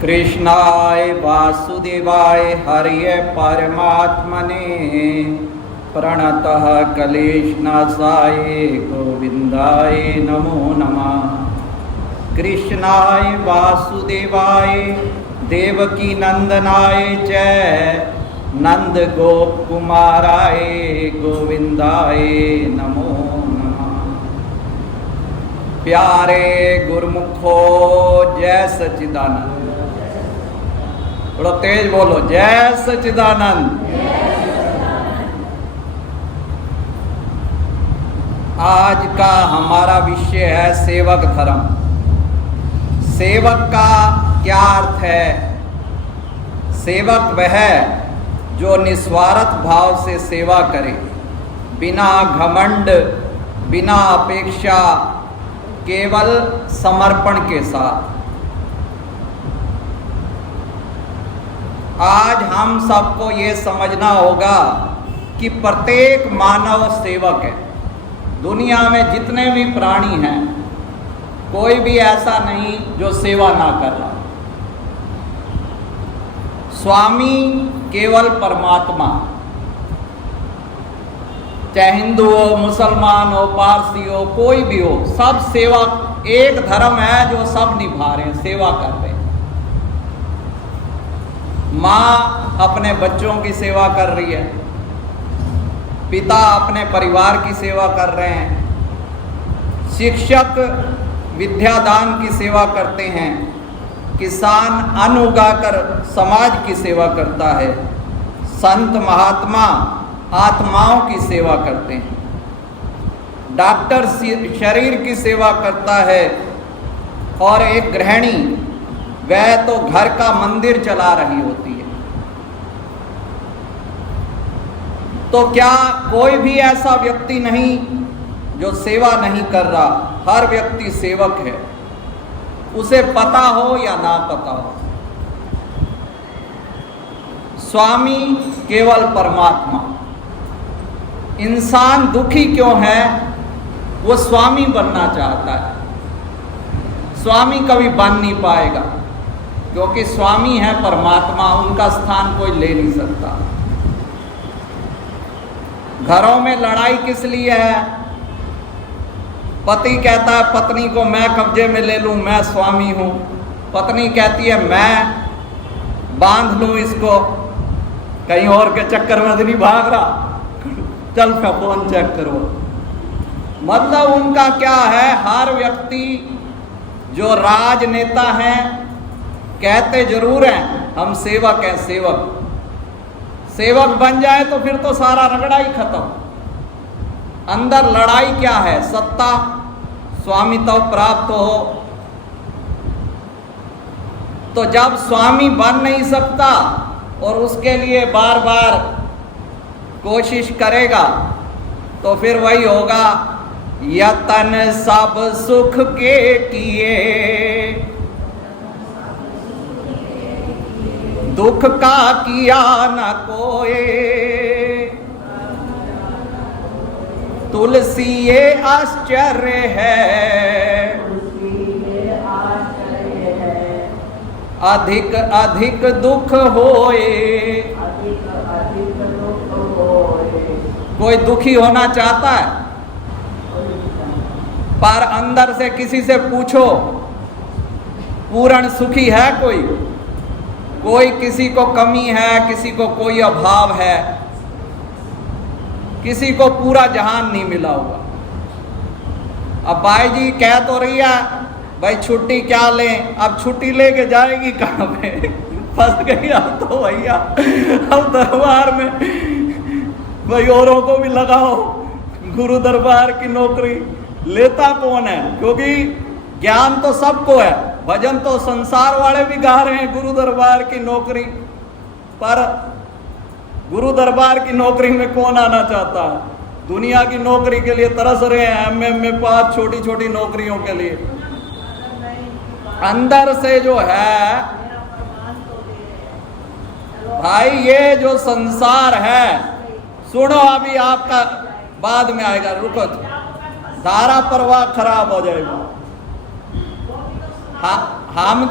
कृष्णाय वासुदेवाय हरये परमात्मने प्रणतः क्लेशनाशाय गोविंदाय नमो नमः। कृष्णाय वासुदेवाय देवकी नंदनाय च नंद गोप कुमाराय गोविंदाय नमो नमः। प्यारे गुरुमुखो जय सच्चिदानंद। थोड़ा तेज बोलो, जय सच्चिदानंद। आज का हमारा विषय है सेवक धर्म। सेवक का क्या अर्थ है? सेवक वह जो निस्वार्थ भाव से सेवा करे, बिना घमंड, बिना अपेक्षा, केवल समर्पण के साथ। आज हम सबको ये समझना होगा कि प्रत्येक मानव सेवक है। दुनिया में जितने भी प्राणी हैं, कोई भी ऐसा नहीं जो सेवा ना कर रहा। स्वामी केवल परमात्मा, चाहे हिंदू हो, मुसलमान हो, पारसी हो, कोई भी हो, सब सेवा। एक धर्म है जो सब निभा रहे हैं, सेवा कर रहे हैं। माँ अपने बच्चों की सेवा कर रही है, पिता अपने परिवार की सेवा कर रहे हैं, शिक्षक विद्यादान की सेवा करते हैं, किसान अन्न उगाकर समाज की सेवा करता है, संत महात्मा आत्माओं की सेवा करते हैं, डॉक्टर शरीर की सेवा करता है, और एक गृहिणी वह तो घर का मंदिर चला रही होती है। तो क्या कोई भी ऐसा व्यक्ति नहीं जो सेवा नहीं कर रहा? हर व्यक्ति सेवक है, उसे पता हो या ना पता हो। स्वामी केवल परमात्मा। इंसान दुखी क्यों है? वो स्वामी बनना चाहता है। स्वामी कभी बन नहीं पाएगा, क्योंकि स्वामी है परमात्मा, उनका स्थान कोई ले नहीं सकता। घरों में लड़ाई किस लिए है? पति कहता है पत्नी को मैं कब्जे में ले लूं, मैं स्वामी हूं। पत्नी कहती है मैं बांध लूं इसको, कहीं और के चक्कर में तो नहीं भाग रहा, चल फोन चेक करो। मतलब उनका क्या है? हर व्यक्ति जो राजनेता हैं कहते जरूर हैं हम सेवक हैं, सेवक। सेवक बन जाए तो फिर तो सारा रगड़ा ही खत्म। अंदर लड़ाई क्या है? सत्ता, स्वामित्व प्राप्त हो। तो जब स्वामी बन नहीं सकता और उसके लिए बार बार कोशिश करेगा, तो फिर वही होगा, यतन सब सुख के किए, दुख का किया न कोई। तुलसी ये आश्चर्य है, अधिक अधिक दुख होए। कोई दुखी होना चाहता है, पर अंदर से किसी से पूछो पूर्ण सुखी है कोई? कोई किसी को कमी है, किसी को कोई अभाव है, किसी को पूरा जहान नहीं मिला होगा। अब भाई जी कह तो रही है भाई छुट्टी क्या लें, अब छुट्टी लेके जाएगी कहाँ पे? फंस गई अब तो भैया। अब दरबार में भाई औरों को भी लगाओ, गुरु दरबार की नौकरी लेता कौन है? क्योंकि ज्ञान तो सबको है, भजन तो संसार वाले भी गा रहे हैं, गुरु दरबार की नौकरी। पर गुरु दरबार की नौकरी में कौन आना चाहता है? दुनिया की नौकरी के लिए तरस रहे हैं, एमए पास, छोटी छोटी नौकरियों के लिए। अंदर से जो है भाई, ये जो संसार है, सुनो अभी आपका बाद में आएगा, रुको, धारा प्रवाह खराब हो जाएगा। हम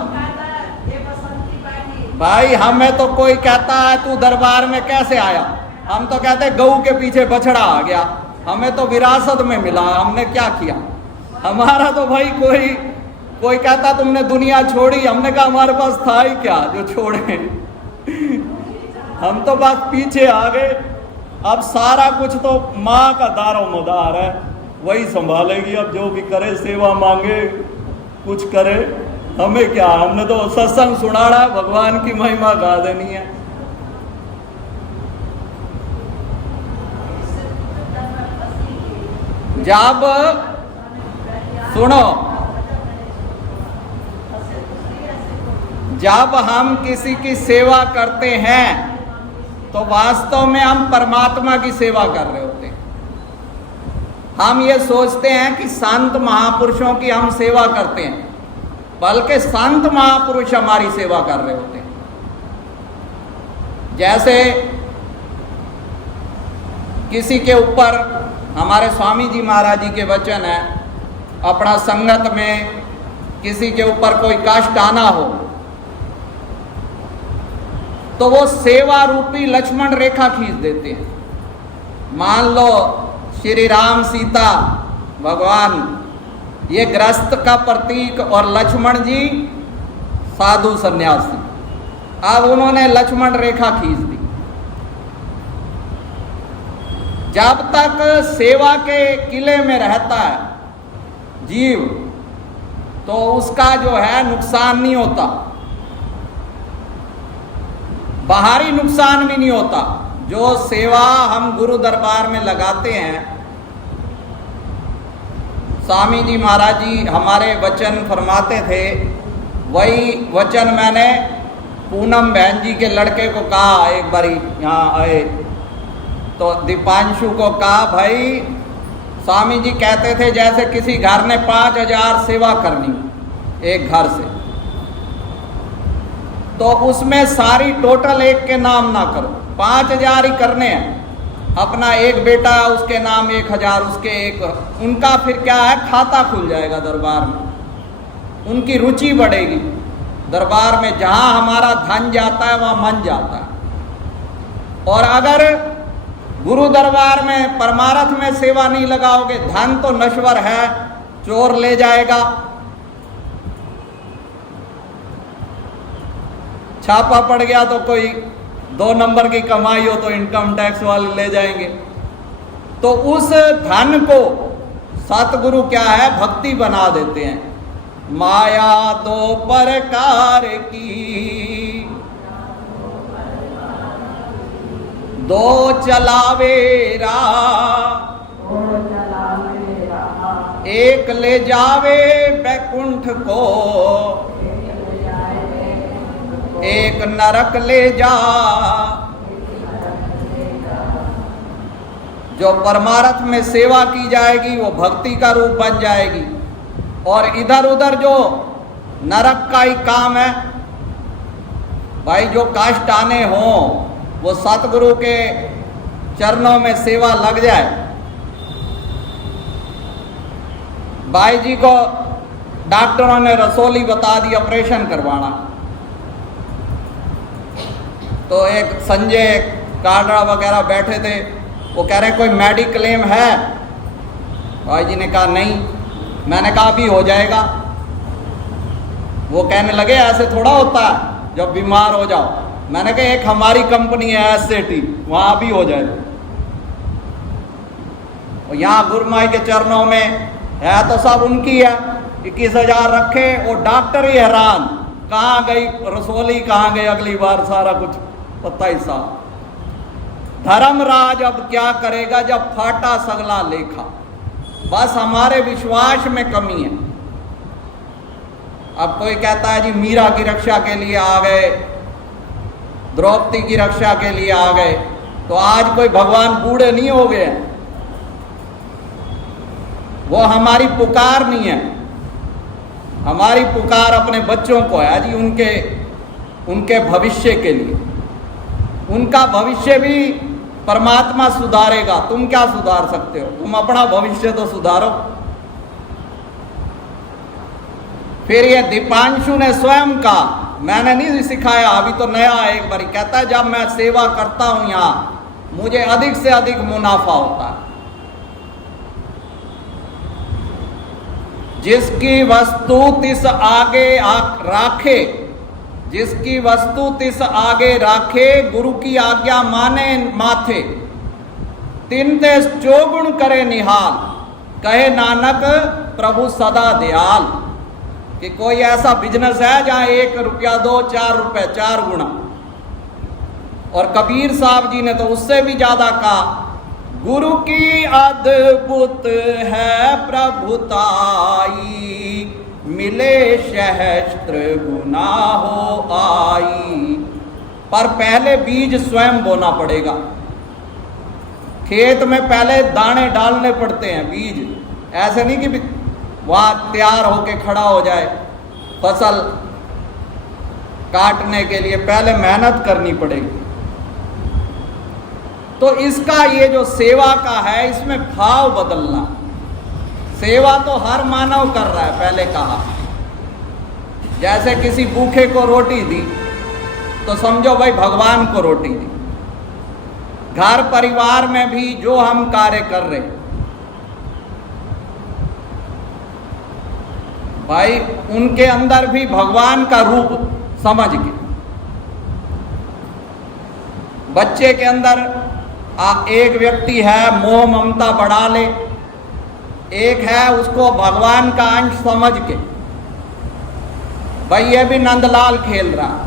भाई हमें तो कोई कहता है तू दरबार में कैसे आया, हम तो कहते गऊ के पीछे बछड़ा आ गया, हमें तो विरासत में मिला, हमने क्या किया। हमारा तो भाई कोई कहता तुमने दुनिया छोड़ी, हमने कहा हमारे पास था ही क्या जो छोड़े। हम तो बस पीछे आ गए। अब सारा कुछ तो माँ का दारो मदार है, वही संभालेगी। अब जो भी करे, सेवा मांगे, कुछ करे, हमें क्या, हमने तो सत्संग सुनाना, भगवान की महिमा गा देनी है। जब सुनो, जब हम किसी की सेवा करते हैं तो वास्तव में हम परमात्मा की सेवा कर रहे होते हैं। हम ये सोचते हैं कि संत महापुरुषों की हम सेवा करते हैं, बल्कि संत महापुरुष हमारी सेवा कर रहे होते हैं। जैसे किसी के ऊपर, हमारे स्वामी जी महाराज जी के वचन है, अपना संगत में किसी के ऊपर कोई कष्ट आना हो तो वो सेवा रूपी लक्ष्मण रेखा खींच देते हैं। मान लो श्री राम सीता भगवान ये ग्रस्त का प्रतीक और लक्ष्मण जी साधु सन्यासी, अब उन्होंने लक्ष्मण रेखा खींच दी। जब तक सेवा के किले में रहता है जीव तो उसका जो है नुकसान नहीं होता, बाहरी नुकसान भी नहीं होता। जो सेवा हम गुरु दरबार में लगाते हैं, स्वामी जी महाराज जी हमारे वचन फरमाते थे, वही वचन मैंने पूनम बहन जी के लड़के को कहा। एक बारी यहाँ आए तो दीपांशु को कहा, भाई स्वामी जी कहते थे जैसे किसी घर ने 5,000 सेवा करनी एक घर से, तो उसमें सारी टोटल एक के नाम ना करो, 5,000 ही करने हैं। अपना एक बेटा उसके नाम 1,000, उसके एक, उनका फिर क्या है, खाता खुल जाएगा दरबार में, उनकी रुचि बढ़ेगी दरबार में। जहाँ हमारा धन जाता है वहाँ मन जाता है। और अगर गुरु दरबार में परमार्थ में सेवा नहीं लगाओगे, धन तो नश्वर है, चोर ले जाएगा, छापा पड़ गया तो कोई 2 नंबर की कमाई हो तो इनकम टैक्स वाले ले जाएंगे। तो उस धन को सतगुरु क्या है, भक्ति बना देते हैं। माया 2 प्रकार की, 2 चलावे राह, एक ले जावे बैकुंठ को, एक नरक ले जा। जो परमार्थ में सेवा की जाएगी वो भक्ति का रूप बन जाएगी, और इधर उधर जो नरक का ही काम है, भाई जो कष्ट आने हों वो सतगुरु के चरणों में सेवा लग जाए। भाई जी को डॉक्टरों ने रसोली बता दी ऑपरेशन करवाना, तो एक संजय कालरा वगैरह बैठे थे, वो कह रहे कोई मेडिक्लेम है। भाई जी ने कहा नहीं। मैंने कहा अभी हो जाएगा। वो कहने लगे ऐसे थोड़ा होता है जब बीमार हो जाओ। मैंने कहा एक हमारी कंपनी है SAT, वहाँ भी हो जाएगा। और यहाँ गुरुमाई के चरणों में है तो सब उनकी है, 21,000 रखे, और डॉक्टर ही हैरान, कहाँ गई रसोली, कहाँ गई अगली बार, सारा कुछ पता ही साहब। धर्मराज अब क्या करेगा जब फाटा सगला लेखा। बस हमारे विश्वास में कमी है। अब कोई कहता है जी मीरा की रक्षा के लिए आ गए, द्रौपदी की रक्षा के लिए आ गए, तो आज कोई भगवान बूढ़े नहीं हो गए। वो हमारी पुकार नहीं है, हमारी पुकार अपने बच्चों को है जी, उनके भविष्य के लिए। उनका भविष्य भी परमात्मा सुधारेगा, तुम क्या सुधार सकते हो? तुम अपना भविष्य तो सुधारो। फिर ये दीपांशु ने स्वयं कहा मैंने नहीं सिखाया, अभी तो नया है। एक बारी कहता है जब मैं सेवा करता हूं यहाँ मुझे अधिक से अधिक मुनाफा होता है। जिसकी वस्तु तिस आगे राखे, जिसकी वस्तु तिस आगे राखे, गुरु की आज्ञा माने माथे, तिन ते चौगुण करे निहाल, कहे नानक प्रभु सदा दयाल। कि कोई ऐसा बिजनेस है जहां 1 रुपया दो, 4 रुपए 4 गुना। और कबीर साहब जी ने तो उससे भी ज्यादा कहा, गुरु की अद्भुत है प्रभुताई, मिले सहस्त्र गुना हो आई। पर पहले बीज स्वयं बोना पड़ेगा। खेत में पहले दाने डालने पड़ते हैं, बीज। ऐसे नहीं कि वहां तैयार होके खड़ा हो जाए। फसल काटने के लिए पहले मेहनत करनी पड़ेगी। तो इसका ये जो सेवा का है, इसमें भाव बदलना। सेवा तो हर मानव कर रहा है। पहले कहा जैसे किसी भूखे को रोटी दी तो समझो भाई भगवान को रोटी दी। घर परिवार में भी जो हम कार्य कर रहे भाई, उनके अंदर भी भगवान का रूप समझ के। बच्चे के अंदर एक व्यक्ति है मोह ममता बढ़ा ले, एक है उसको भगवान का अंश समझ के। भाई ये भी नंदलाल खेल रहा।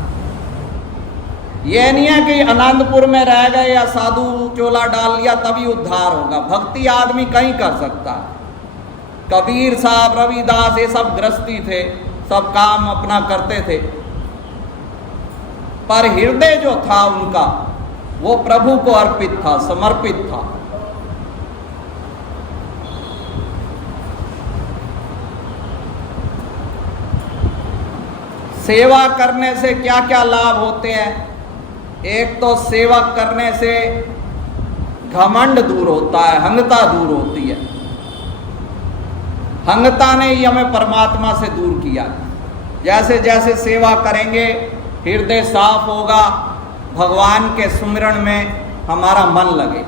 ये नहीं है कि आनंदपुर में रह गए या साधु चोला डाल लिया तभी उद्धार होगा। भक्ति आदमी कहीं कर सकता है। कबीर साहब, रविदास, ये सब गृहस्थी थे, सब काम अपना करते थे, पर हृदय जो था उनका वो प्रभु को अर्पित था, समर्पित था। सेवा करने से क्या क्या लाभ होते हैं? एक तो सेवा करने से घमंड दूर होता है, हंगता दूर होती है। हंगता ने ही हमें परमात्मा से दूर किया। जैसे जैसे सेवा करेंगे हृदय साफ होगा, भगवान के सुमिरन में हमारा मन लगे।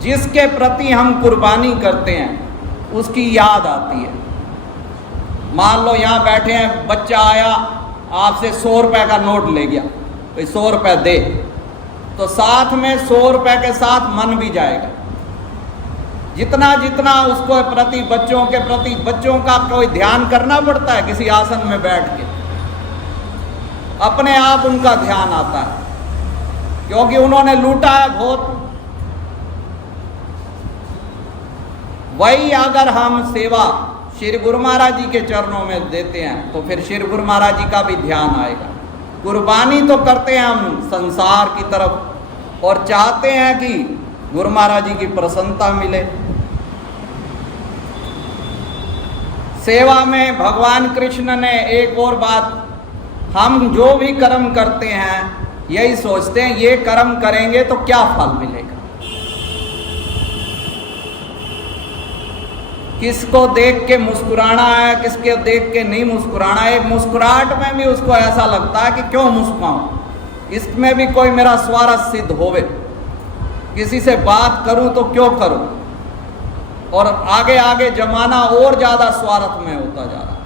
जिसके प्रति हम कुर्बानी करते हैं उसकी याद आती है। मान लो यहाँ बैठे हैं, बच्चा आया आपसे 100 रुपए का नोट ले गया, भाई 100 रुपए दे, तो साथ में 100 रुपए के साथ मन भी जाएगा। जितना जितना उसको प्रति बच्चों का कोई ध्यान करना पड़ता है, किसी आसन में बैठ के अपने आप उनका ध्यान आता है, क्योंकि उन्होंने लूटा है बहुत। वही अगर हम सेवा श्री गुरु महाराज जी के चरणों में देते हैं तो फिर श्री गुरु महाराज जी का भी ध्यान आएगा। कुर्बानी तो करते हैं हम संसार की तरफ और चाहते हैं कि गुरु महाराज जी की प्रसन्नता मिले। सेवा में भगवान कृष्ण ने एक और बात, हम जो भी कर्म करते हैं यही सोचते हैं ये कर्म करेंगे तो क्या फल मिलेगा। किसको देख के मुस्कुराना है, किसके देख के नहीं मुस्कुराना है। एक मुस्कुराहट में भी उसको ऐसा लगता है कि क्यों मुस्कुराऊं, इसमें भी कोई मेरा स्वार्थ सिद्ध होवे, किसी से बात करूं तो क्यों करूं। और आगे आगे जमाना और ज्यादा स्वार्थ में होता जा रहा है।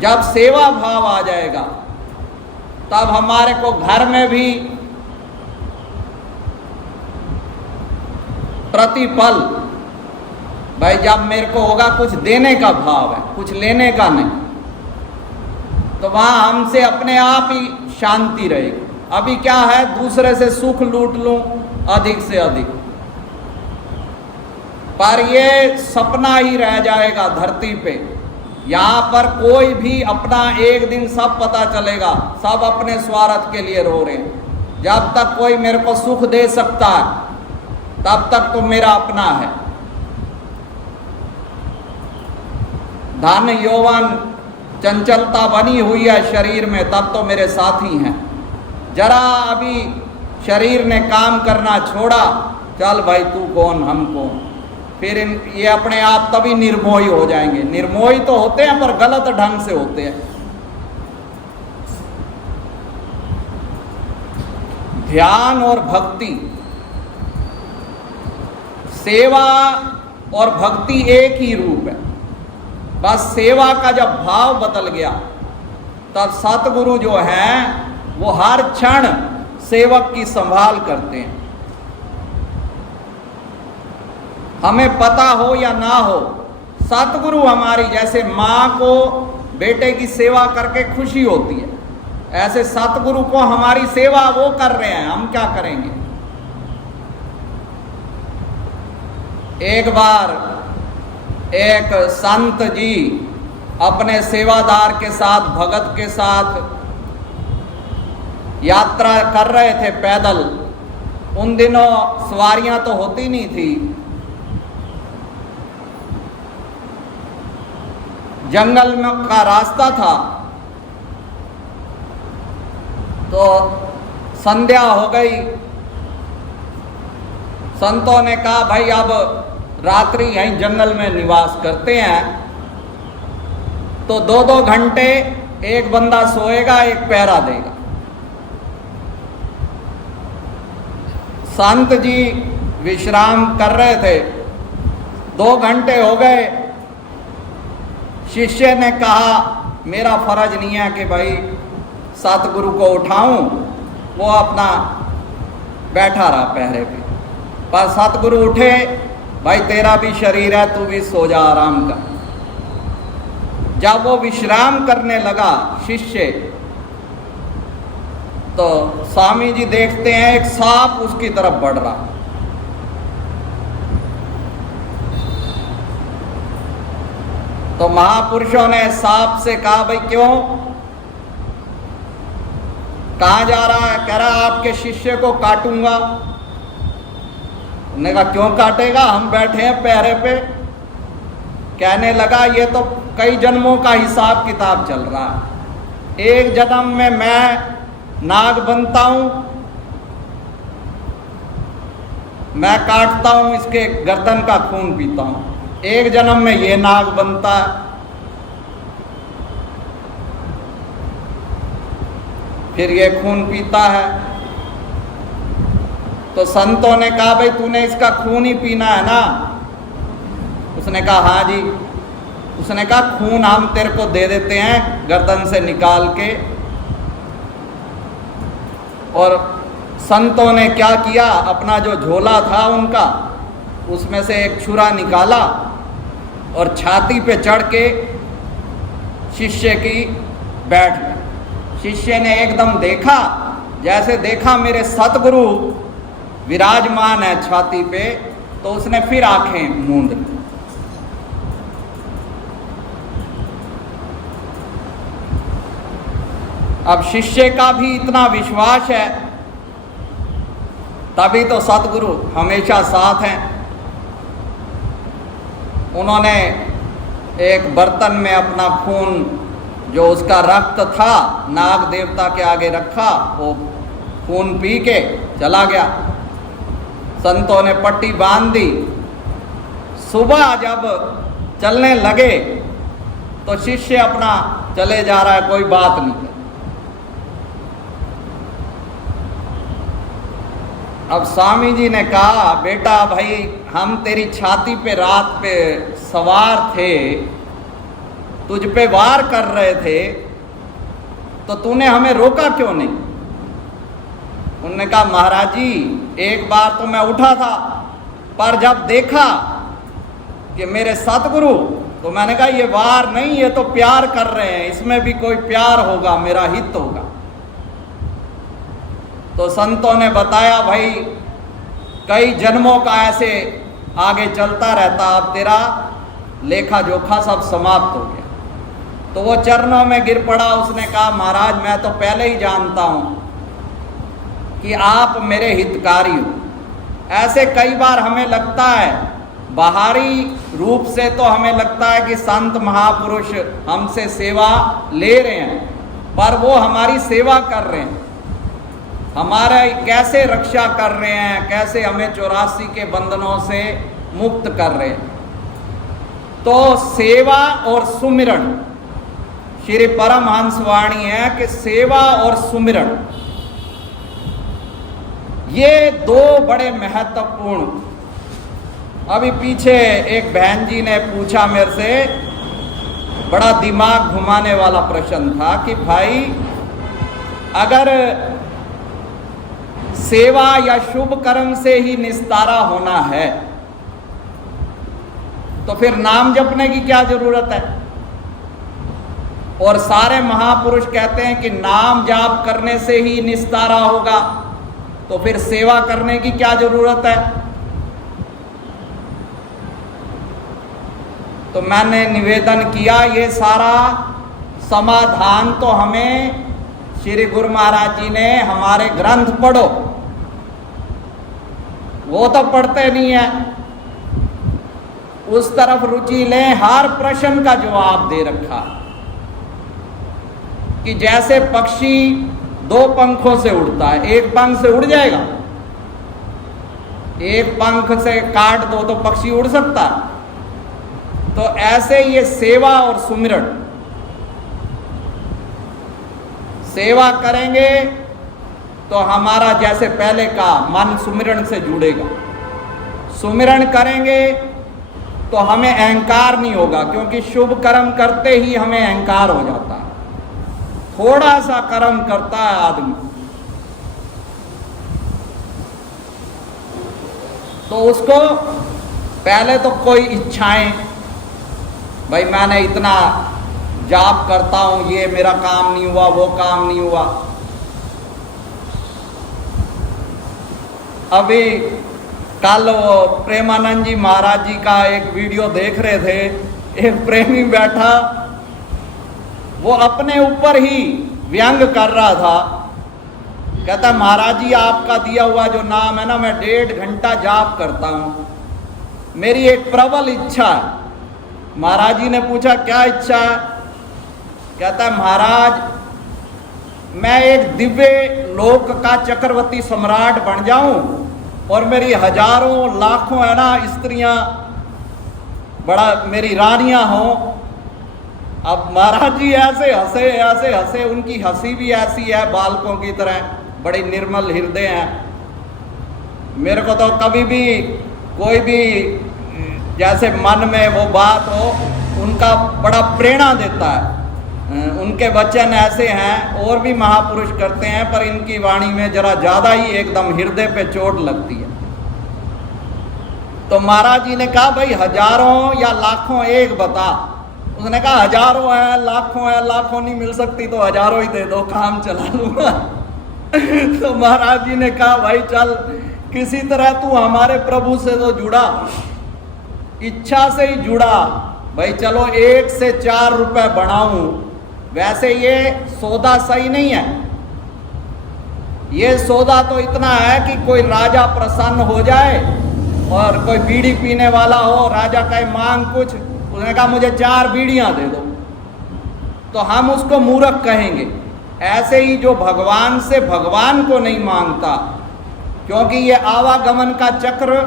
जब सेवा भाव आ जाएगा तब हमारे को घर में भी प्रतिफल, भाई जब मेरे को होगा कुछ देने का भाव है, कुछ लेने का नहीं, तो वहां हमसे अपने आप ही शांति रहेगी। अभी क्या है, दूसरे से सुख लूट लूं अधिक से अधिक, पर ये सपना ही रह जाएगा धरती पे। यहाँ पर कोई भी अपना, एक दिन सब पता चलेगा, सब अपने स्वार्थ के लिए रो रहे हैं। जब तक कोई मेरे को सुख दे सकता है तब तक तो मेरा अपना है। धन यौवन चंचलता बनी हुई है शरीर में, तब तो मेरे साथी हैं। जरा अभी शरीर ने काम करना छोड़ा, चल भाई तू कौन हम कौन, फिर ये अपने आप तभी निर्मोही हो जाएंगे। निर्मोही तो होते हैं पर गलत ढंग से होते हैं। ध्यान और भक्ति, सेवा और भक्ति एक ही रूप है। बस सेवा का जब भाव बदल गया तब सतगुरु जो हैं वो हर क्षण सेवक की संभाल करते हैं। हमें पता हो या ना हो, सतगुरु हमारी, जैसे माँ को बेटे की सेवा करके खुशी होती है, ऐसे सतगुरु को हमारी सेवा वो कर रहे हैं, हम क्या करेंगे। एक बार एक संत जी अपने सेवादार के साथ, भगत के साथ यात्रा कर रहे थे पैदल। उन दिनों सवारियां तो होती नहीं थी, जंगल में का रास्ता था। तो संध्या हो गई। संतों ने कहा भाई अब रात्रि यहीं जंगल में निवास करते हैं। तो 2-2 घंटे एक बंदा सोएगा, एक पहरा देगा। संत जी विश्राम कर रहे थे, 2 घंटे हो गए। शिष्य ने कहा मेरा फर्ज नहीं है कि भाई सतगुरु को उठाऊं, वो अपना बैठा रहा पहरे पे। पर सतगुरु उठे, भाई तेरा भी शरीर है, तू भी सो जा, आराम कर। जब वो विश्राम करने लगा शिष्य, तो स्वामी जी देखते हैं एक सांप उसकी तरफ बढ़ रहा। तो महापुरुषों ने सांप से कहा भाई क्यों, कहाँ जा रहा है। कह रहा आपके शिष्य को काटूंगा। उन्होंने कहा क्यों काटेगा, हम बैठे हैं पहरे पे। कहने लगा ये तो कई जन्मों का हिसाब किताब चल रहा है। एक जन्म में मैं नाग बनता हूं, मैं काटता हूं, इसके गर्दन का खून पीता हूं। एक जन्म में ये नाग बनता है, फिर ये खून पीता है। तो संतों ने कहा भाई तूने इसका खून ही पीना है ना। उसने कहा हाँ जी। उसने कहा खून हम तेरे को दे देते हैं गर्दन से निकाल के। और संतों ने क्या किया, अपना जो झोला था उनका, उसमें से एक छुरा निकाला और छाती पे चढ़ के शिष्य की बैठ गए। शिष्य ने एकदम देखा, जैसे देखा मेरे सतगुरु विराजमान है छाती पे, तो उसने फिर आंखें मूंद ली। अब शिष्य का भी इतना विश्वास है, तभी तो सतगुरु हमेशा साथ हैं। उन्होंने एक बर्तन में अपना खून, जो उसका रक्त था, नाग देवता के आगे रखा, वो खून पी के चला गया। संतों ने पट्टी बांध दी। सुबह जब चलने लगे तो शिष्य अपना चले जा रहा है, कोई बात नहीं। अब स्वामी जी ने कहा बेटा भाई हम तेरी छाती पे रात पे सवार थे, तुझ पे वार कर रहे थे, तो तूने हमें रोका क्यों नहीं। उन्होंने कहा महाराज जी एक बार तो मैं उठा था, पर जब देखा कि मेरे सतगुरु, तो मैंने कहा ये वार नहीं, ये तो प्यार कर रहे हैं, इसमें भी कोई प्यार होगा, मेरा हित होगा। तो संतों ने बताया भाई कई जन्मों का ऐसे आगे चलता रहता, अब तेरा लेखा जोखा सब समाप्त हो गया। तो वो चरणों में गिर पड़ा। उसने कहा महाराज मैं तो पहले ही जानता हूं कि आप मेरे हितकारी हो। ऐसे कई बार हमें लगता है, बाहरी रूप से तो हमें लगता है कि संत महापुरुष हमसे सेवा ले रहे हैं, पर वो हमारी सेवा कर रहे हैं, हमारा कैसे रक्षा कर रहे हैं, कैसे हमें 84 के बंधनों से मुक्त कर रहे हैं। तो सेवा और सुमिरन, श्री परमहंस वाणी है कि सेवा और सुमिरन ये दो बड़े महत्वपूर्ण। अभी पीछे एक बहन जी ने पूछा मेरे से, बड़ा दिमाग घुमाने वाला प्रश्न था कि भाई अगर सेवा या शुभ कर्म से ही निस्तारा होना है तो फिर नाम जपने की क्या जरूरत है? और सारे महापुरुष कहते हैं कि नाम जाप करने से ही निस्तारा होगा, तो फिर सेवा करने की क्या जरूरत है? तो मैंने निवेदन किया, ये सारा समाधान तो हमें श्री गुरु महाराज जी ने हमारे ग्रंथ पढ़ो, वो तो पढ़ते नहीं है। उस तरफ रुचि लें, हर प्रश्न का जवाब दे रखा कि जैसे पक्षी दो पंखों से उड़ता है, एक पंख से उड़ जाएगा, एक पंख से काट दो तो पक्षी उड़ सकता है। तो ऐसे ये सेवा और सुमिरन, सेवा करेंगे तो हमारा जैसे पहले का मन सुमिरन से जुड़ेगा, सुमिरन करेंगे तो हमें अहंकार नहीं होगा, क्योंकि शुभ कर्म करते ही हमें अहंकार हो जाता है। थोड़ा सा कर्म करता है आदमी तो उसको पहले तो कोई इच्छाएं, भाई मैंने इतना जाप करता हूं, ये मेरा काम नहीं हुआ, वो काम नहीं हुआ। अभी कल वो प्रेमानंद जी महाराज जी का एक वीडियो देख रहे थे, एक प्रेमी बैठा, वो अपने ऊपर ही व्यंग कर रहा था। कहता महाराज जी आपका दिया हुआ जो नाम है ना, मैं 1.5 घंटा जाप करता हूं, मेरी एक प्रबल इच्छा है। महाराज जी ने पूछा क्या इच्छा है? कहता है महाराज मैं एक दिव्य लोक का चक्रवर्ती सम्राट बन जाऊं और मेरी हजारों लाखों है ना स्त्रियां बड़ा मेरी रानियां हों। अब महाराज जी ऐसे हंसे, उनकी हंसी भी ऐसी है बालकों की तरह, बड़े निर्मल हृदय हैं। मेरे को तो कभी भी कोई भी जैसे मन में वो बात हो, उनका बड़ा प्रेरणा देता है। उनके वचन ऐसे हैं, और भी महापुरुष करते हैं, पर इनकी वाणी में जरा ज्यादा ही एकदम हृदय पे चोट लगती है। तो महाराज जी ने कहा भाई हजारों या लाखों एक बता। उसने कहा हजारों है, लाखों नहीं मिल सकती तो हजारों ही दे दो, काम चला लूंगा। तो महाराज जी ने कहा भाई चल किसी तरह तू हमारे प्रभु से तो जुड़ा, इच्छा से ही जुड़ा, भाई चलो 1 से 4 रुपए बढ़ाऊं। वैसे ये सौदा सही नहीं है, ये सौदा तो इतना है कि कोई राजा प्रसन्न हो जाए और कोई बीड़ी पीने वाला हो, राजा कहे मांग कुछ, उसने कहा मुझे 4 बीड़ियां दे दो, तो हम उसको मूर्ख कहेंगे। ऐसे ही जो भगवान से भगवान को नहीं मांगता, क्योंकि ये आवागमन का चक्र,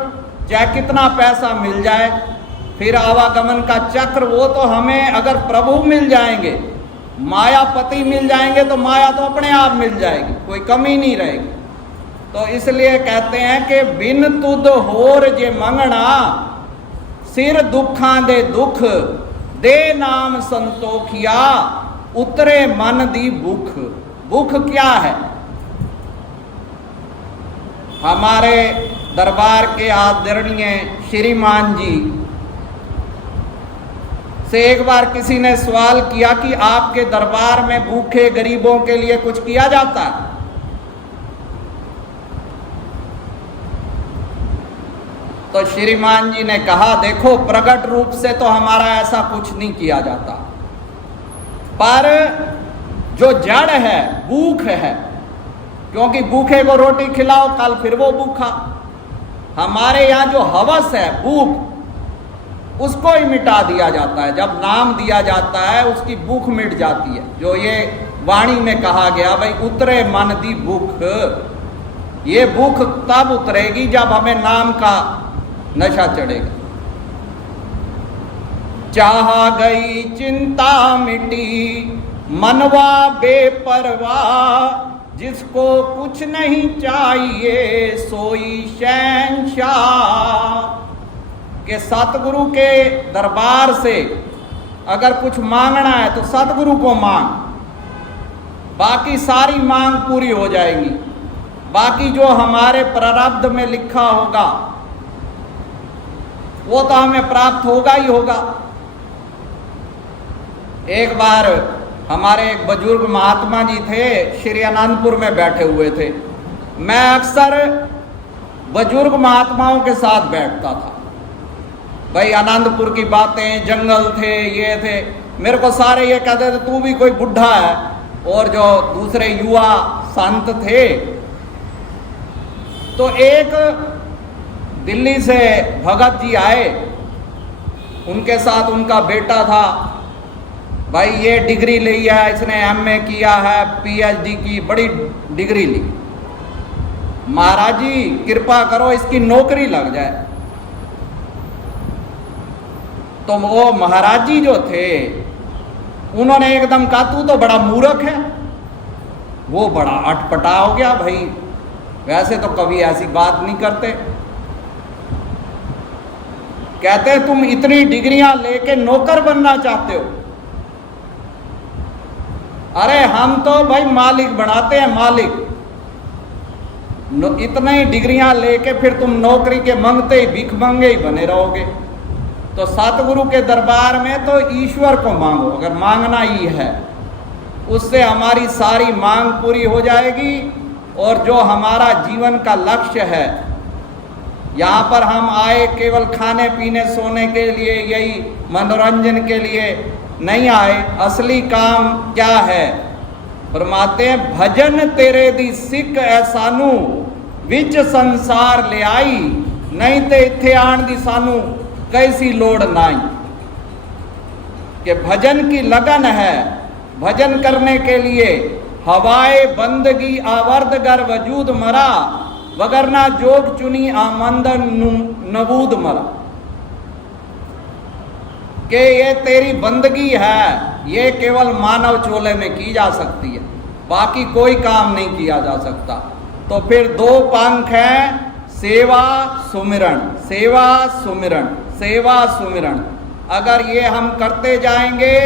चाहे कितना पैसा मिल जाए, फिर आवागमन का चक्र, वो तो हमें अगर प्रभु मिल जाएंगे, मायापति मिल जाएंगे तो माया तो अपने आप मिल जाएगी, कोई कमी नहीं रहेगी। तो इसलिए कहते हैं कि बिन तुद होर जे मंगना, सिर दुखां दे दुख, दे नाम संतोखिया, उतरे मन दी भूख। भूख क्या है? हमारे दरबार के आदरणीय श्रीमान जी से एक बार किसी ने सवाल किया कि आपके दरबार में भूखे गरीबों के लिए कुछ किया जाता है? तो श्रीमान जी ने कहा देखो प्रकट रूप से तो हमारा ऐसा कुछ नहीं किया जाता, पर जो जड़ है भूख है, क्योंकि भूखे को रोटी खिलाओ कल फिर वो भूखा। हमारे यहाँ जो हवस है भूख, उसको ही मिटा दिया जाता है। जब नाम दिया जाता है उसकी भूख मिट जाती है। जो ये वाणी में कहा गया भाई उतरे मन दी भूख, ये भूख तब उतरेगी जब हमें नाम का नशा चढ़ेगा। चाहा गई चिंता मिटी मनवा बेपरवाह, जिसको कुछ नहीं चाहिए सोई शहंशाह। के सतगुरु के दरबार से अगर कुछ मांगना है तो सतगुरु को मांग, बाकी सारी मांग पूरी हो जाएगी। बाकी जो हमारे प्रारब्ध में लिखा होगा वो तो हमें प्राप्त होगा ही होगा। एक बार हमारे एक बुजुर्ग महात्मा जी थे, श्री आनंदपुर में बैठे हुए थे। मैं अक्सर बुजुर्ग महात्माओं के साथ बैठता था। भाई आनंदपुर की बातें, जंगल थे, ये थे। मेरे को सारे ये कहते थे तू भी कोई बुढ़ा है। और जो दूसरे युवा संत थे, तो एक दिल्ली से भगत जी आए, उनके साथ उनका बेटा था। भाई ये डिग्री ली है इसने, एमए किया है, पीएचडी की, बड़ी डिग्री ली। महाराज जी कृपा करो इसकी नौकरी लग जाए। तो वो महाराज जी जो थे उन्होंने एकदम कहा तू तो बड़ा मूर्ख है। वो बड़ा अटपटा हो गया, भाई वैसे तो कभी ऐसी बात नहीं करते। कहते तुम इतनी डिग्रियां लेके नौकर बनना चाहते हो? अरे हम तो भाई मालिक बनाते हैं, मालिक। इतनी डिग्रियां लेके फिर तुम नौकरी के मंगते ही भिख मंगे ही बने रहोगे। तो सतगुरु के दरबार में तो ईश्वर को मांगो, अगर मांगना ही है, उससे हमारी सारी मांग पूरी हो जाएगी। और जो हमारा जीवन का लक्ष्य है, यहाँ पर हम आए केवल खाने पीने सोने के लिए, यही मनोरंजन के लिए नहीं आए। असली काम क्या है? फरमाते हैं भजन तेरे दी सिख ऐसानू विच संसार ले आई, नहीं ते इत्थे आण दी सानू कैसी लोड़ नाई। कि भजन की लगन है, भजन करने के लिए हवाए बंदगी आवर्द गर वजूद मरा, वगरना जोग चुनी आमंदन नबूद मरा। कि ये तेरी बंदगी है, ये केवल मानव चोले में की जा सकती है, बाकी कोई काम नहीं किया जा सकता। तो फिर दो पंख हैं, सेवा सुमिरन, सेवा सुमिरन, सेवा सुमिरन। अगर ये हम करते जाएंगे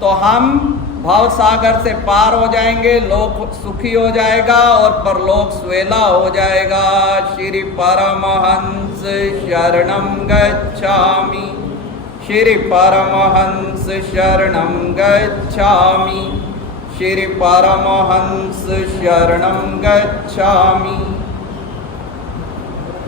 तो हम भव सागर से पार हो जाएंगे, लोक सुखी हो जाएगा और परलोक स्वेला हो जाएगा। श्री परमहंस शरणम गच्छामि, श्री परमहंस शरणम गच्छामि, श्री परमहंस शरणम गच्छामि।